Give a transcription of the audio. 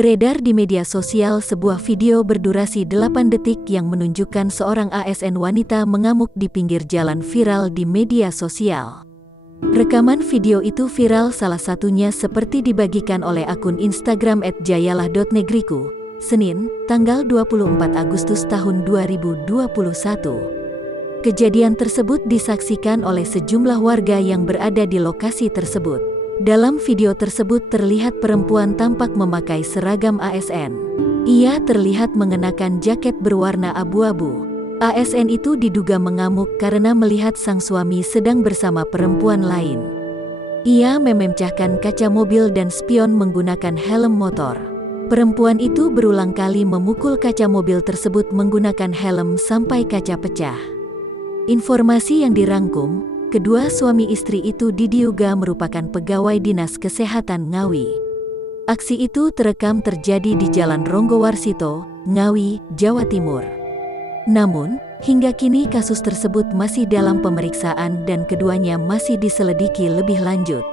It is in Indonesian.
Beredar di media sosial sebuah video berdurasi 8 detik yang menunjukkan seorang ASN wanita mengamuk di pinggir jalan viral di media sosial. Rekaman video itu viral salah satunya seperti dibagikan oleh akun Instagram @jayalah.negriku, Senin, tanggal 24 Agustus tahun 2021. Kejadian tersebut disaksikan oleh sejumlah warga yang berada di lokasi tersebut. Dalam video tersebut terlihat perempuan tampak memakai seragam ASN. Ia terlihat mengenakan jaket berwarna abu-abu. ASN itu diduga mengamuk karena melihat sang suami sedang bersama perempuan lain. Ia memecahkan kaca mobil dan spion menggunakan helm motor. Perempuan itu berulang kali memukul kaca mobil tersebut menggunakan helm sampai kaca pecah. Informasi yang dirangkum, kedua suami istri itu diduga merupakan pegawai Dinas Kesehatan Ngawi. Aksi itu terekam terjadi di Jalan Ronggowarsito, Ngawi, Jawa Timur. Namun, hingga kini kasus tersebut masih dalam pemeriksaan dan keduanya masih diselidiki lebih lanjut.